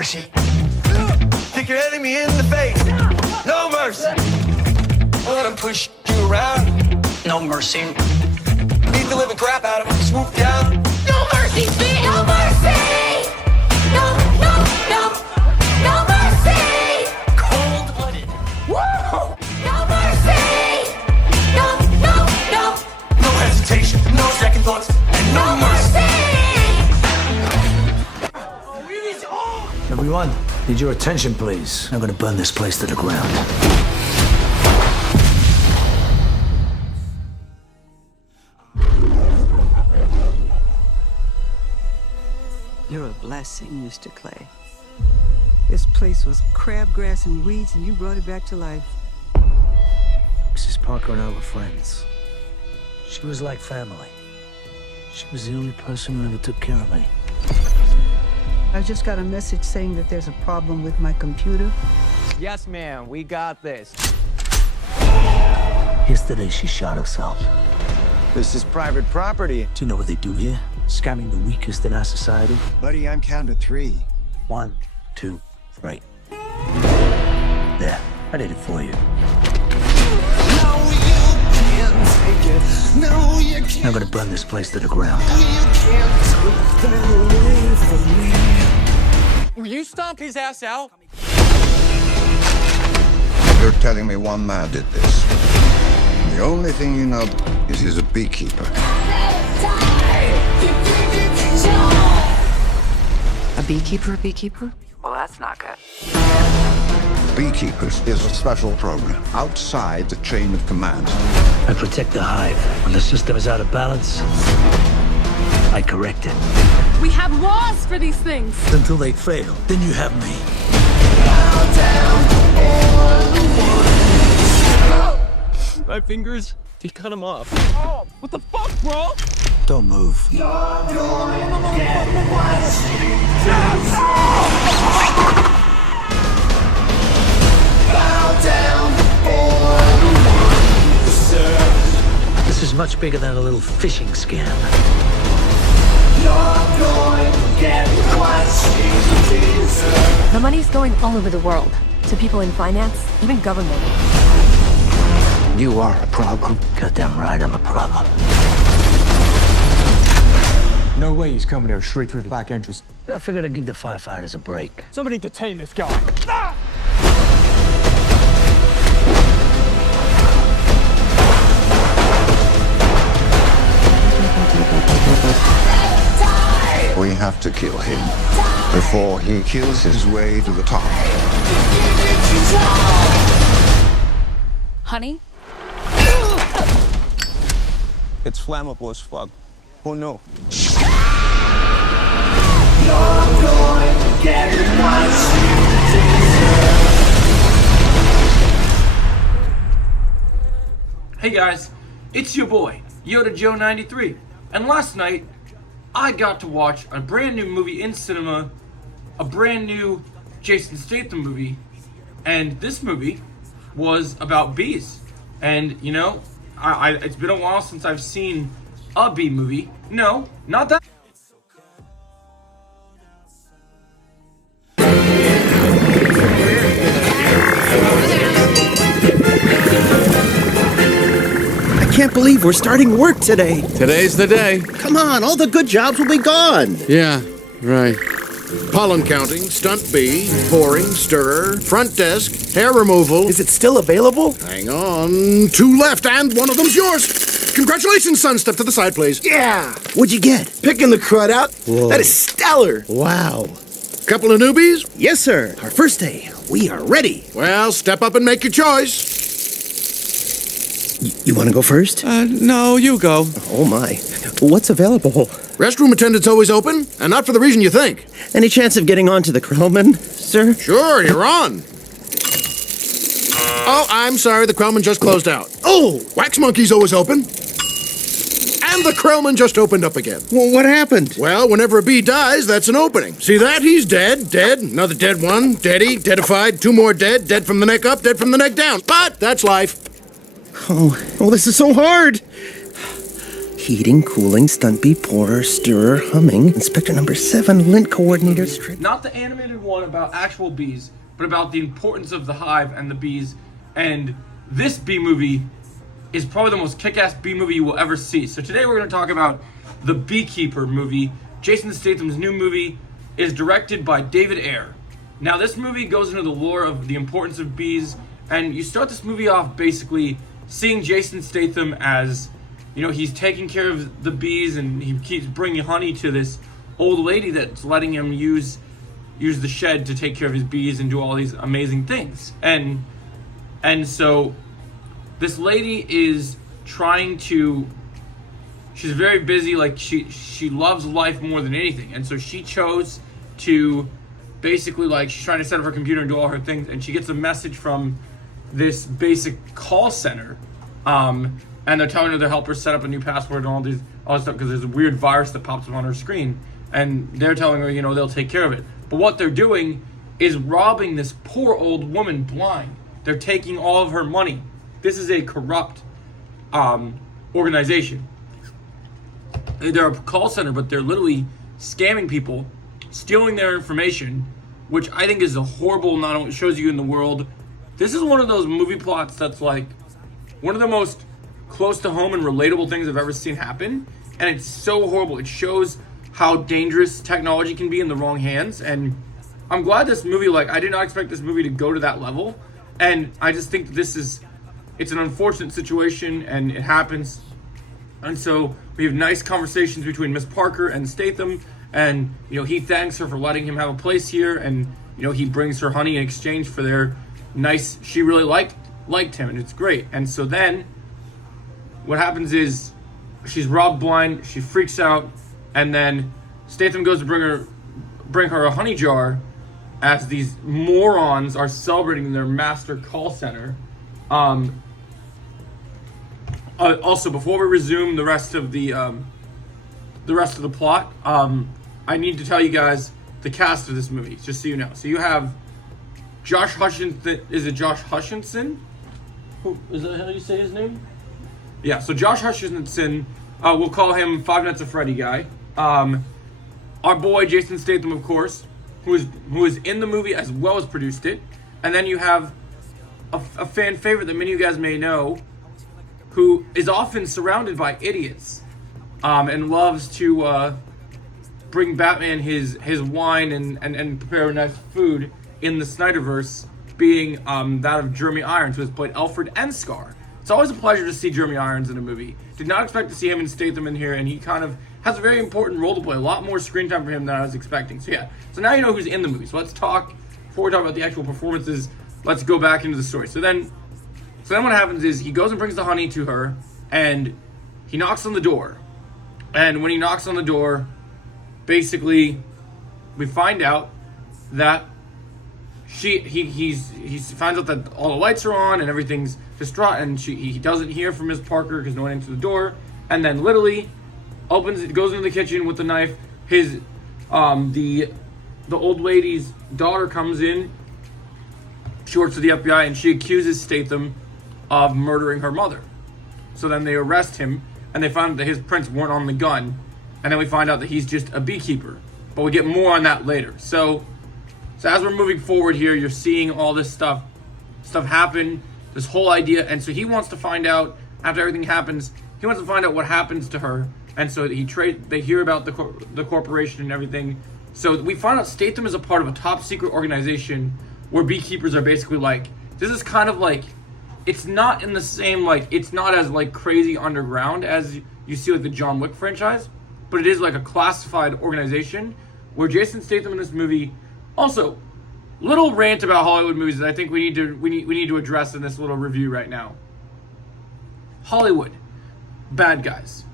mercy. Kick your enemy in the face. No mercy. Let him push you around. No mercy. Beat the living crap out of him. Swoop down. No mercy, sweet, no mercy! No, no, no, no mercy! Cold-blooded. Whoa! No mercy! No, no, no, No hesitation, no second thoughts, and no mercy. Everyone, need your attention, please. I'm gonna burn this place to the ground. You're a blessing, Mr. Clay. This place was crabgrass and weeds, and you brought it back to life. Mrs. Parker and I were friends. She was like family. She was the only person who ever took care of me. I just got a message saying that there's a problem with my computer. Yes, ma'am, we got this. Yesterday, she shot herself. This is private property. Do you know what they do here? Scamming the weakest in our society. Buddy, I'm counting to 3. 1, 2, 3. There, I did it for you. I'm gonna burn this place to the ground. Will you stomp his ass out? You're telling me one man did this. The only thing you know is he's a beekeeper. A beekeeper? Well, that's not good. Beekeepers is a special program outside the chain of command. I protect the hive. When the system is out of balance, I correct it. We have laws for these things. Until they fail, then you have me. My fingers, he cut him off. Oh, what the fuck, bro? Don't move. This is much bigger than a little phishing scam. The money's going all over the world. To people in finance, even government. You are a problem. Goddamn right, I'm a problem. No way he's coming there straight through the back entrance. I figured I'd give the firefighters a break. Somebody detain this guy. Ah! We have to kill him before he kills his way to the top. Honey? It's flammable as fuck. Oh no. Hey guys, it's your boy, Yoda Joe 93, and last night I got to watch a brand new movie in cinema, a brand new Jason Statham movie, and this movie was about bees. And you know, it's been a while since I've seen a bee movie. No, not that. I can't believe we're starting work today. Today's the day. Come on, all the good jobs will be gone. Yeah, right. Pollen counting, stunt bee, pouring, stirrer, front desk, hair removal. Is it still available? Hang on. 2 left, and one of them's yours. Congratulations, son. Step to the side, please. Yeah. What'd you get? Picking the crud out? Whoa. That is stellar. Wow. Couple of newbies? Yes, sir. Our first day. We are ready. Well, step up and make your choice. You want to go first? No, you go. Oh, my. What's available? Restroom attendant's always open, and not for the reason you think. Any chance of getting on to the Krellman, sir? Sure, you're on. Oh, I'm sorry, the Krellman just closed out. Oh! Wax Monkey's always open. And the Krellman just opened up again. Well, what happened? Well, whenever a bee dies, that's an opening. See that? He's dead, dead, another dead one, deady, deadified, 2 more dead, dead from the neck up, dead from the neck down. But that's life. Oh, this is so hard. heating, cooling, stunt bee, pourer, stirrer, humming, inspector number 7, lint coordinator, Not the animated one about actual bees, but about the importance of the hive and the bees. And this bee movie is probably the most kick-ass bee movie you will ever see. So today we're going to talk about the Beekeeper movie. Jason Statham's new movie is directed by David Ayer. Now this movie goes into the lore of the importance of bees, and you start this movie off basically seeing Jason Statham as, you know, he's taking care of the bees and he keeps bringing honey to this old lady that's letting him use the shed to take care of his bees and do all these amazing things. And so this lady is trying to, she's very busy, like she loves life more than anything. And so she chose to basically, like, she's trying to set up her computer and do all her things, and she gets a message from this basic call center, and they're telling her to help her set up a new password and all this stuff because there's a weird virus that pops up on her screen, and they're telling her, you know, they'll take care of it. But what they're doing is robbing this poor old woman blind. They're taking all of her money. This is a corrupt organization. They're a call center, but they're literally scamming people, stealing their information, which I think is a horrible, not only shows you in the world. This is one of those movie plots that's like one of the most close to home and relatable things I've ever seen happen. And it's so horrible. It shows how dangerous technology can be in the wrong hands. And I'm glad this movie, like, I did not expect this movie to go to that level. And I just think that it's an unfortunate situation and it happens. And so we have nice conversations between Miss Parker and Statham. And, you know, he thanks her for letting him have a place here, and, you know, he brings her honey in exchange for their nice, she really liked him, and it's great. And so then what happens is she's robbed blind, she freaks out, and then Statham goes to bring her a honey jar as these morons are celebrating their master call center. Also, before we resume the rest of the plot, I need to tell you guys the cast of this movie, just so you know. So you have Josh Hutcherson. Is it Josh Hutcherson? Who, is that how you say his name? Yeah, so Josh Hutcherson, we'll call him Five Nights at Freddy guy. Our boy Jason Statham, of course, who is in the movie as well as produced it. And then you have a fan favorite that many of you guys may know, who is often surrounded by idiots, and loves to bring Batman his wine and prepare nice food in the Snyderverse, being that of Jeremy Irons, who has played Alfred and Scar. It's always a pleasure to see Jeremy Irons in a movie. Did not expect to see him and Statham in here, and he kind of has a very important role to play. A lot more screen time for him than I was expecting. So yeah, so now you know who's in the movie. So let's talk, before we talk about the actual performances, let's go back into the story. So then what happens is he goes and brings the honey to her, and he knocks on the door. And when he knocks on the door, basically, we find out that he finds out that all the lights are on and everything's distraught, and he doesn't hear from Miss Parker because no one answers the door, and then literally goes into the kitchen with the knife. The old lady's daughter comes in. She works for the FBI, and she accuses Statham of murdering her mother. So then they arrest him, and they find out that his prints weren't on the gun. And then we find out that he's just a beekeeper. But we get more on that later. So as we're moving forward here, you're seeing all this stuff happen, this whole idea. And so he wants to find out, after everything happens, he wants to find out what happens to her. And so they hear about the corporation and everything. So we find out Statham is a part of a top secret organization where beekeepers are basically like, this is kind of like, it's not in the same, like, it's not as, like, crazy underground as you see with the John Wick franchise, but it is like a classified organization where Jason Statham in this movie. Also, little rant about Hollywood movies that I think we need to address in this little review right now. Hollywood, bad guys.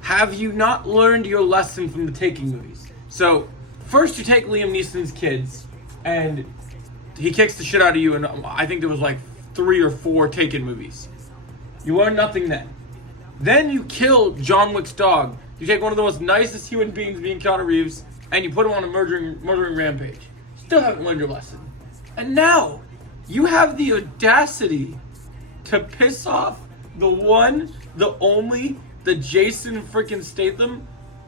Have you not learned your lesson from the Taken movies? So, first you take Liam Neeson's kids, and he kicks the shit out of you, and I think there was like 3 or 4 Taken movies. You learn nothing then. Then you kill John Wick's dog. You take one of the most nicest human beings, being Keanu Reeves, and you put him on a murdering rampage. Still haven't learned your lesson. And now, you have the audacity to piss off the one, the only the Jason freaking Statham,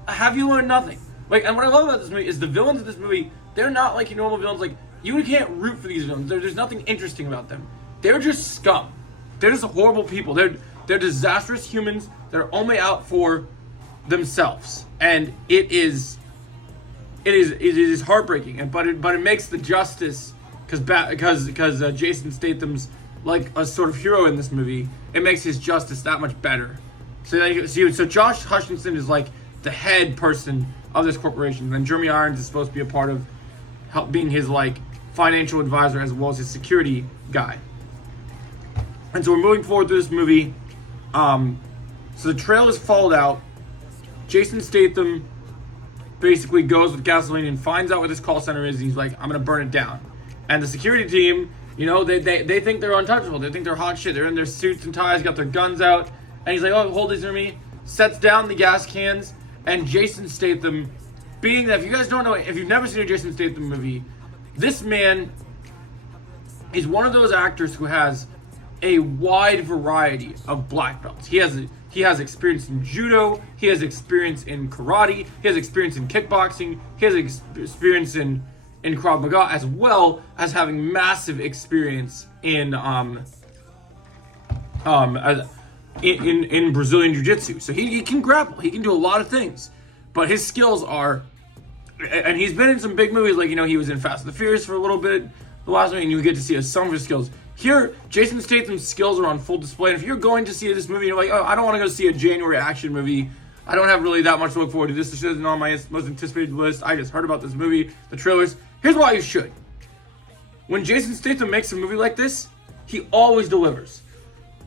have you learned nothing? Like, and what I love about this movie is the villains of this movie, they're not like your normal villains. Like, you can't root for these villains. There's nothing interesting about them. They're just scum. They're just horrible people. They're disastrous humans that are only out for themselves. And it is heartbreaking. But it makes the justice, because Jason Statham's like a sort of hero in this movie, it makes his justice that much better. So Josh Hutcherson is like the head person of this corporation, and Jeremy Irons is supposed to be a part of being his like financial advisor as well as his security guy. And so we're moving forward through this movie. So the trail is followed out. Jason Statham basically goes with gasoline and finds out what this call center is. And he's like, I'm gonna burn it down. And the security team, they think they're untouchable. They think they're hot shit. They're in their suits and ties, got their guns out. And he's like, oh, hold these for me. Sets down the gas cans. And Jason Statham, being that, if you guys don't know, if you've never seen a Jason Statham movie, this man is one of those actors who has a wide variety of black belts. He has experience in judo, he has experience in karate, he has experience in kickboxing, he has experience in Krav Maga, as well as having massive experience in Brazilian Jiu-Jitsu. So he can grapple, he can do a lot of things, but his skills are, and he's been in some big movies, like, he was in Fast and the Furious for a little bit, the last one, and you get to see some of his skills. Here, Jason Statham's skills are on full display, and if you're going to see this movie, you're like, oh, I don't want to go see a January action movie, I don't have really that much to look forward to, this isn't on my most anticipated list, I just heard about this movie, the trailers. Here's why you should. When Jason Statham makes a movie like this, he always delivers.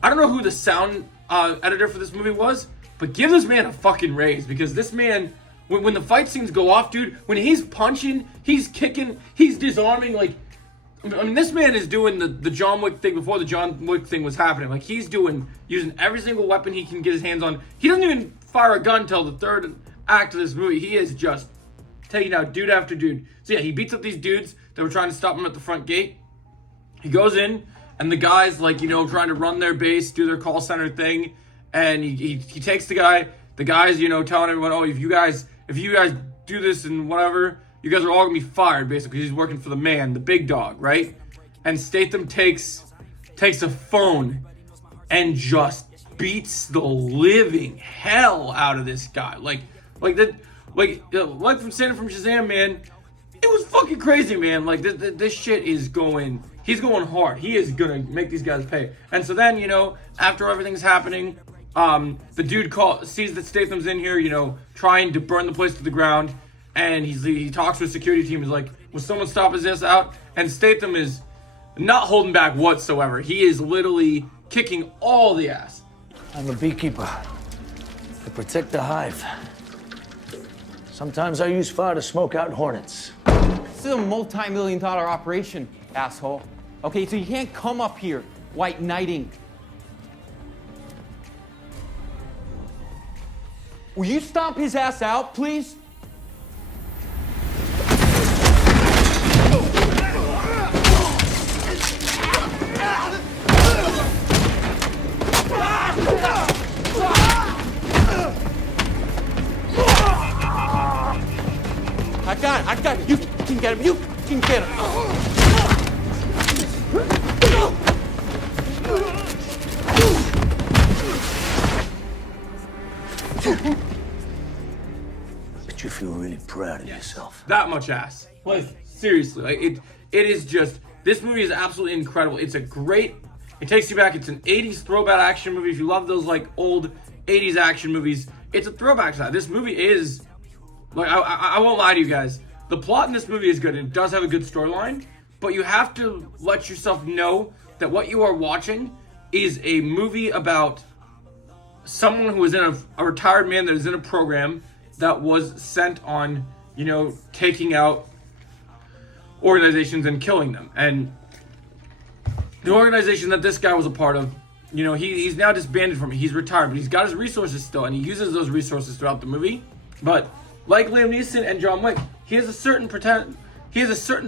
I don't know who the sound editor for this movie was, but give this man a fucking raise, because this man, when the fight scenes go off, dude, when he's punching, he's kicking, he's disarming, like, I mean, this man is doing the John Wick thing before the John Wick thing was happening. Like, he's using every single weapon he can get his hands on. He doesn't even fire a gun till the third act of this movie. He is just taking out dude after dude. So yeah, he beats up these dudes that were trying to stop him at the front gate. He goes in, and the guys, like, trying to run their base, do their call center thing, and he takes the guy. The guy's, telling everyone, oh, if you guys do this and whatever, you guys are all gonna be fired, basically. He's working for the man, the big dog, right? And Statham takes a phone and just beats the living hell out of this guy. Like from Santa from Shazam, man, it was fucking crazy, man. Like, this shit is going, he's going hard. He is gonna make these guys pay. And so then, after everything's happening, the dude sees that Statham's in here, trying to burn the place to the ground. And he talks to a security team. He's like, will someone stop his ass out? And Statham is not holding back whatsoever. He is literally kicking all the ass. I'm a beekeeper. I protect the hive. Sometimes I use fire to smoke out hornets. This is a multi-million-dollar operation, asshole. Okay, so you can't come up here white knighting. Will you stomp his ass out, please? I got it. You can get him. You can get him. But you feel really proud of yourself. That much ass. Like, seriously, like it is just, this movie is absolutely incredible. It's a great, it takes you back. It's an 80s throwback action movie. If you love those like old 80s action movies, it's a throwback to that. This movie is, like, I won't lie to you guys. The plot in this movie is good. It does have a good storyline, but you have to let yourself know that what you are watching is a movie about someone who is in a retired man that is in a program that was sent on, taking out organizations and killing them. And the organization that this guy was a part of, he's now disbanded from it. He's retired, but he's got his resources still, and he uses those resources throughout the movie. But like Liam Neeson and John Wick, he has a certain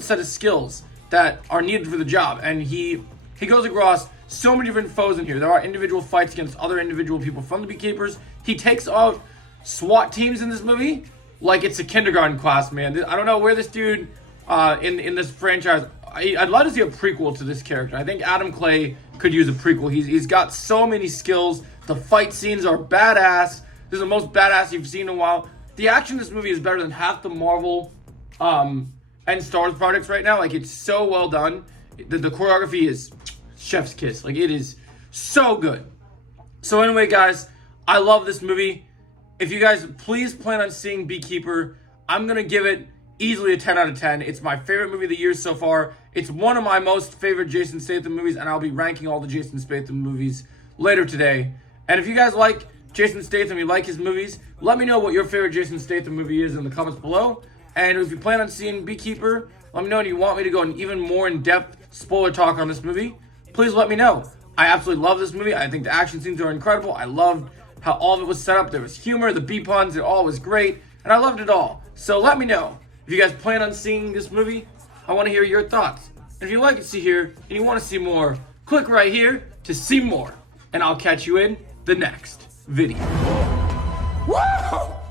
set of skills that are needed for the job, and he goes across so many different foes in here. There are individual fights against other individual people from the Beekeepers. He takes out SWAT teams in this movie like it's a kindergarten class, man. I don't know where this dude in this franchise. I'd love to see a prequel to this character. I think Adam Clay could use a prequel. He's got so many skills. The fight scenes are badass. This is the most badass you've seen in a while. The action in this movie is better than half the Marvel and Star Wars projects right now. Like, it's so well done. The choreography is chef's kiss. Like, it is so good. So anyway, guys, I love this movie. If you guys please plan on seeing Beekeeper, I'm going to give it easily a 10 out of 10. It's my favorite movie of the year so far. It's one of my most favorite Jason Statham movies, and I'll be ranking all the Jason Statham movies later today. And if you guys like Jason Statham, you like his movies, let me know what your favorite Jason Statham movie is in the comments below. And if you plan on seeing Beekeeper, let me know, and you want me to go in even more in-depth spoiler talk on this movie, please let me know. I absolutely love this movie. I think the action scenes are incredible. I loved how all of it was set up. There was humor, the B-puns, it all was great, and I loved it all. So let me know. If you guys plan on seeing this movie, I want to hear your thoughts. And if you like to see here, and you want to see more, click right here to see more. And I'll catch you in the next video. Woo!